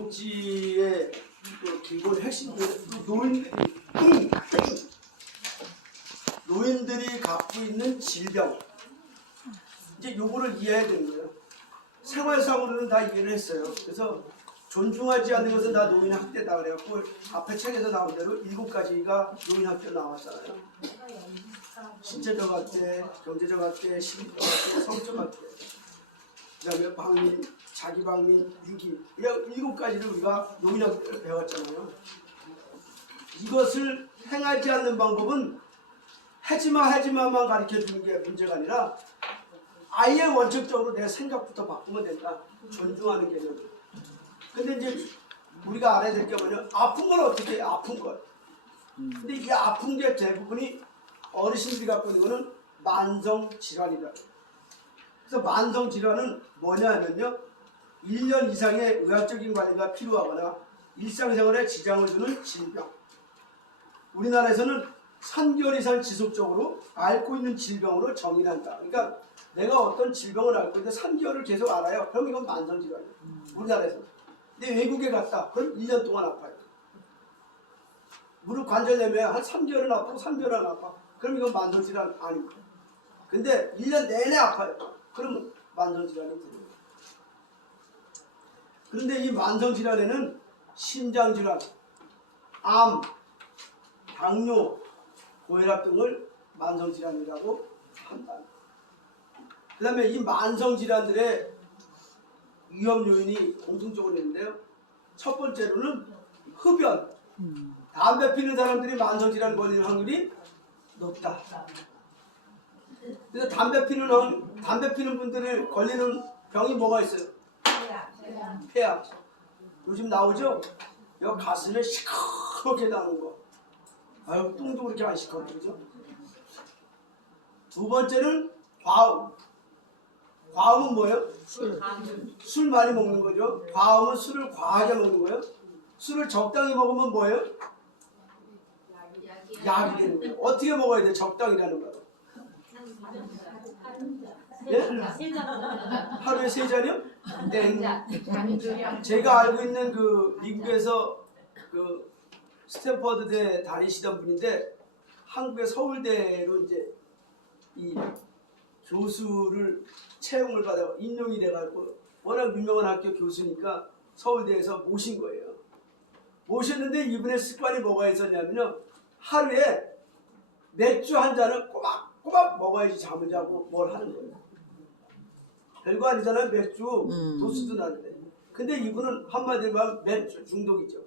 복지의 기본 핵심은 노인들이 갖고 있는 질병, 이제 요거를 이해해야 되는 거예요. 생활상으로는 다 이해를 했어요. 그래서 존중하지 않는 것은 다 노인 학대다 그래갖고 앞에 책에서 나온 대로 7가지가 노인 학대 나왔잖아요. 신체적 학대, 경제적 학대, 심리적 학대, 성적 학대, 그다음에 방민, 자기 방민, 유기, 이 7가지를 우리가 노인 학대를 배웠잖아요. 이것을 행하지 않는 방법은 하지마만 가르쳐주는 게 문제가 아니라 아예 원칙적으로 내 생각부터 바꾸면 된다. 존중하는 개념. 근데 이제 우리가 알아야 될 게 뭐냐, 아픈 건 어떻게 해? 아픈 것. 근데 이 아픈 게 대부분이 어르신들이 갖고 있는 거는 만성 질환이다. 그래서 만성 질환은 뭐냐면요, 1년 이상의 의학적인 관리가 필요하거나 일상생활에 지장을 주는 질병. 우리나라에서는 3개월 이상 지속적으로 앓고 있는 질병으로 정의한다. 그러니까 내가 어떤 질병을 앓고 있는데 3개월을 계속 알아요. 그럼 이건 만성질환이에요. 우리나라에서. 근데 외국에 갔다. 그럼 1년 동안 아파요. 무릎 관절염에 한 3개월은 아프고 3개월은 아파. 그럼 이건 만성질환 아닙니다. 근데 1년 내내 아파요. 그러면 만성질환이 되는 거예요. 그런데 이 만성질환에는 심장질환, 암, 당뇨, 고혈압 등을 만성질환이라고 한다. 그 다음에 이 만성질환들의 위험 요인이 공통적으로 있는데요. 첫 번째로는 흡연. 담배 피는 사람들이 만성질환 걸리는 확률이 높다. 그래서 담배 피는 분들이 걸리는 병이 뭐가 있어요? 폐암. 요즘 나오죠? 여기 가슴에 시커멓게 나는 거. 아유, 뚱도 그렇게 안 시커멓죠? 그죠? 두 번째는 과음. 과음은 뭐예요? 술 많이 먹는 거죠. 과음은 술을 과하게 먹는 거예요. 술을 적당히 먹으면 뭐예요? 약이 되는 거예요. 어떻게 먹어야 돼? 적당히라는 거예요. 예? 하루에 3잔이요? 네. 제가 알고 있는 그 미국에서 그 스탠퍼드대 다니시던 분인데 한국의 서울대로 이제 이 교수를 채용을 받아 임용이 돼가지고 워낙 유명한 학교 교수니까 서울대에서 모신 거예요. 모셨는데 이분의 습관이 뭐가 있었냐면요, 하루에 맥주 한 잔을 꼬박꼬박 먹어야지 잠을 자고 뭘 하는 거예요. 별거 아니잖아요. 맥주 도수도 나는데. 근데 이분은 한마디로 말하면 맥주 중독이죠.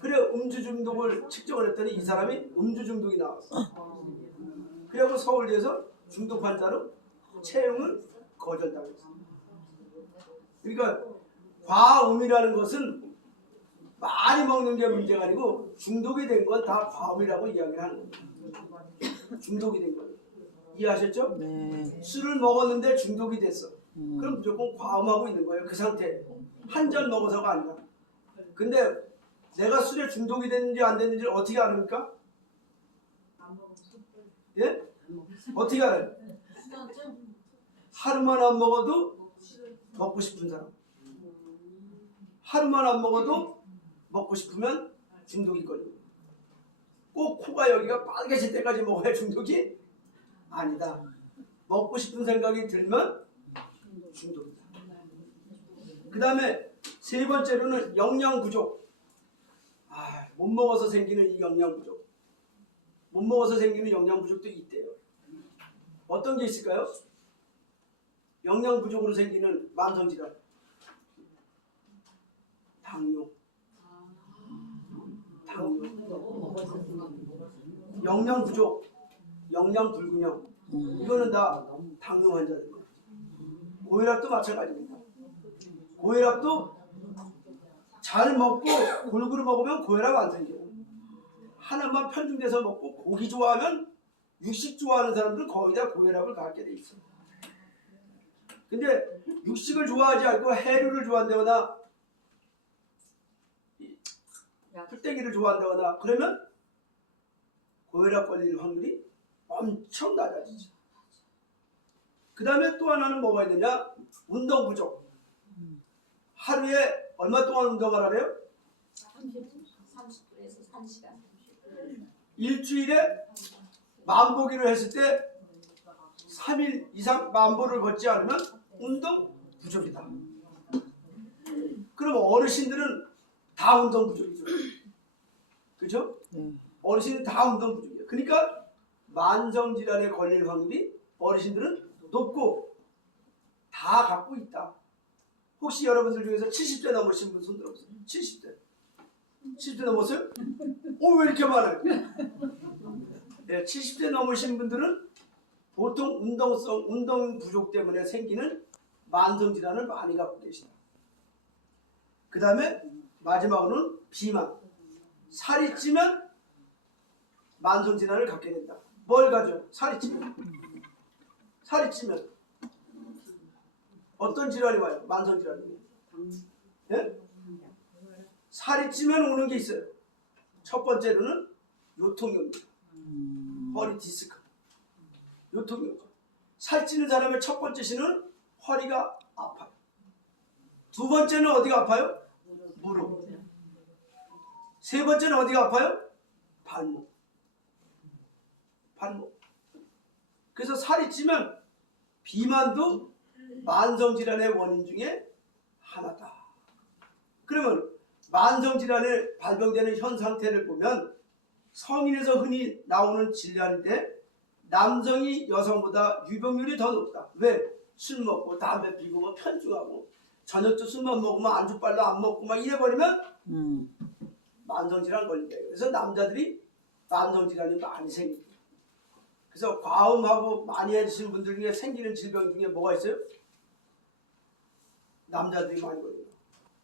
그래 음주 중독을 측정을 했더니 이 사람이 음주 중독이 나왔어. 그래서 서울대에서 중독 환자로 채용을 거절당했어. 그러니까 과음이라는 것은 많이 먹는 게 문제가 아니고 중독이 된 건 다 과음이라고 이야기를 하는 거예요. 중독이 된 거예요. 이해하셨죠? 네. 술을 먹었는데 중독이 됐어. 그럼 무조건 과음하고 있는 거예요. 그 상태에. 한 잔 먹어서가 아니라. 근데 내가 술에 중독이 됐는지 안 됐는지를 어떻게 아닙니까? 예? 어떻게 알아요? 하루만 안 먹어도 먹고 싶은 사람. 하루만 안 먹어도 먹고 싶으면 중독이 걸립니다. 꼭 코가 여기가 빨개질 때까지 먹어야 중독이 아니다. 먹고 싶은 생각이 들면 중독이다. 그 다음에 세 번째로는 영양 부족. 못 먹어서 생기는 이 영양 부족. 못 먹어서 생기는 영양 부족도 있대요. 어떤 게 있을까요? 영양 부족으로 생기는 만성질환. 당뇨. 영양 부족, 영양 불균형. 이거는 다 당뇨 환자들. 고혈압도 마찬가지입니다. 고혈압도 잘 먹고 골고루 먹으면 고혈압 안 생겨요. 하나만 편중돼서 먹고 고기 좋아하면 육식 좋아하는 사람들은 거의 다 고혈압을 갖게 돼 있어요. 근데 육식을 좋아하지 않고 해류를 좋아한다거나 풀떼기를 좋아한다거나 그러면 고혈압 걸릴 확률이 엄청 낮아지죠. 그 다음에 또 하나는 뭐가 있느냐? 운동 부족. 하루에 얼마 동안 운동을 하래요? 30분에서 1시간. 일주일에 만보기를 했을 때 3일 이상 만보를 걷지 않으면 운동 부족이다. 그럼 어르신들은 다 운동 부족이죠. 그죠? 어르신은 다 운동 부족이에요. 그러니까 만성질환에 걸릴 확률이 어르신들은 높고 다 갖고 있다. 혹시 여러분들 중에서 70대 넘으신 분 손 들어보세요. 70대 넘었어요? 왜 이렇게 많아요? 네, 70대 넘으신 분들은 보통 운동 부족 때문에 생기는 만성질환을 많이 갖고 계시다. 그 다음에 마지막으로는 비만. 살이 찌면 만성질환을 갖게 된다. 뭘 가져? 살이 찌면. 어떤 질환이 와요? 만성질환이. 네? 살이 찌면 오는 게 있어요. 첫 번째로는 요통입니다. 허리 디스크. 요통이죠. 살찌는 사람의 첫 번째 신호는 허리가 아파요. 두 번째는 어디가 아파요? 무릎. 세 번째는 어디가 아파요? 발목. 그래서 살이 찌면 비만도 만성질환의 원인 중에 하나다. 그러면 만성질환에 발병되는 현 상태를 보면 성인에서 흔히 나오는 질환인데 남성이 여성보다 유병률이 더 높다. 왜? 술 먹고 담배 피고 뭐 편중하고 저녁도 술만 먹으면 안주빨도 안 먹고 막 이래버리면 만성질환 걸린다. 그래서 남자들이 만성질환이 많이 생깁니다. 그래서 과음하고 많이 해주신 분들 중에 생기는 질병 중에 뭐가 있어요? 남자들이 많이 걸려요.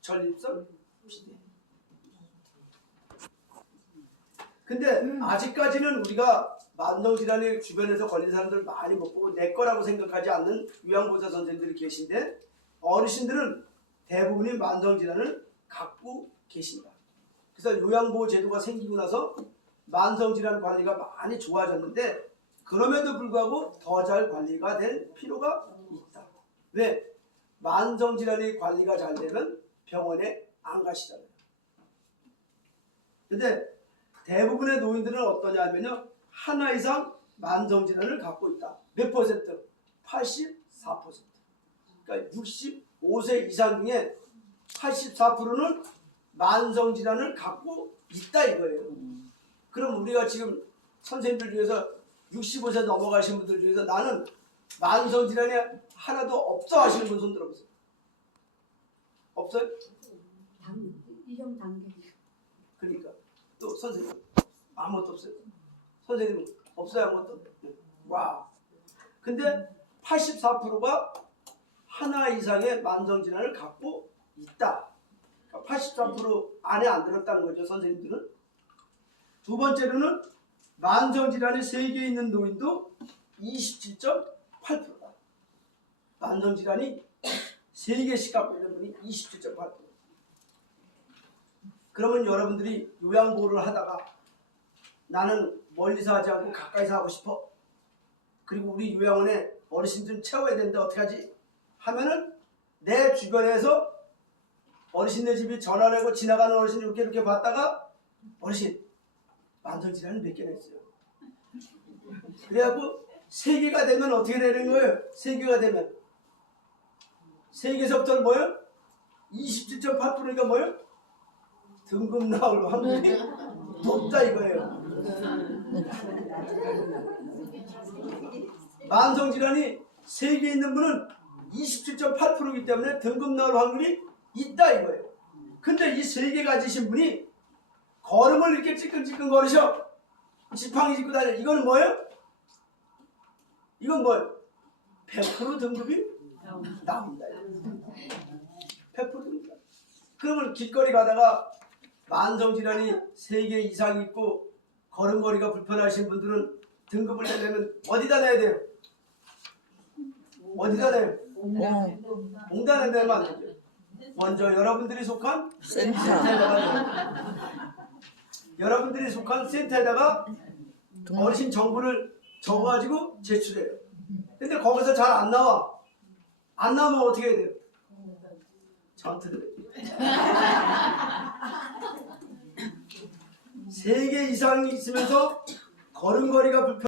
전립선, 비대. 근데 아직까지는 우리가 만성질환에 주변에서 걸린 사람들 많이 못 보고 내 거라고 생각하지 않는 요양보호사 선생님들이 계신데 어르신들은 대부분이 만성질환을 갖고 계십니다. 그래서 요양보호 제도가 생기고 나서 만성질환 관리가 많이 좋아졌는데 그럼에도 불구하고 더 잘 관리가 될 필요가 있다. 왜? 만성질환의 관리가 잘 되면 병원에 안 가시잖아요. 근데 대부분의 노인들은 어떠냐면요. 하나 이상 만성질환을 갖고 있다. 몇 퍼센트? 84%. 그러니까 65세 이상 중에 84%는 만성질환을 갖고 있다 이거예요. 그럼 우리가 지금 선생님들 중에서 65세 넘어가신 분들 중에서 나는 만성질환이 하나도 없어 하시는 분 손 들어보세요. 없어요? 이종 단계. 그러니까 또 선생님 아무것도 없어요. 선생님 없어요 아무것도. 와. 근데 84%가 하나 이상의 만성질환을 갖고 있다. 그러니까 83% 안에 안 들었다는 거죠 선생님들은. 두 번째로는 만성질환이 세계에 있는 노인도 27.8%다. 만성질환이 3개씩 갖고 있는 분이 27.8%. 그러면 여러분들이 요양보호를 하다가 나는 멀리서 하지 않고 가까이서 하고 싶어. 그리고 우리 요양원에 어르신 좀 채워야 되는데 어떡하지? 하면은 내 주변에서 어르신네 집이 전화를 하고 지나가는 어르신 이렇게 봤다가 어르신 만성질환이 몇 개나 있어요. 그래갖고 3개가 되면 어떻게 되는 거예요? 3개가 되면 3개서부터는 뭐예요? 27.8%니까 뭐예요? 등급 나올 확률이 높다 이거예요. 만성질환이 3개 있는 분은 27.8%이기 때문에 등급 나올 확률이 있다 이거예요. 근데 이 3개 가지신 분이 걸음을 이렇게 찌끈찌끈 걸으셔. 지팡이 짚고 다녀. 이거는 뭐예요? 이건 뭐예요? 100% 등급이 나온다. 100% 등급. 그러면 길거리 가다가 만성질환이 3개 이상 있고 걸음걸이가 불편하신 분들은 등급을 내려면 어디다 내야 돼요? 어디다 내요? 공단에 내면 안 되죠. 먼저 여러분들이 속한 센터에다가 여러분들이 속한 센터에다가 어르신 정보를 적어가지고 제출해요. 근데 거기서 잘 안 나와. 안 나오면 어떻게 해야 돼요? 전투를 해요. 3개 이상 있으면서 걸음걸이가 불편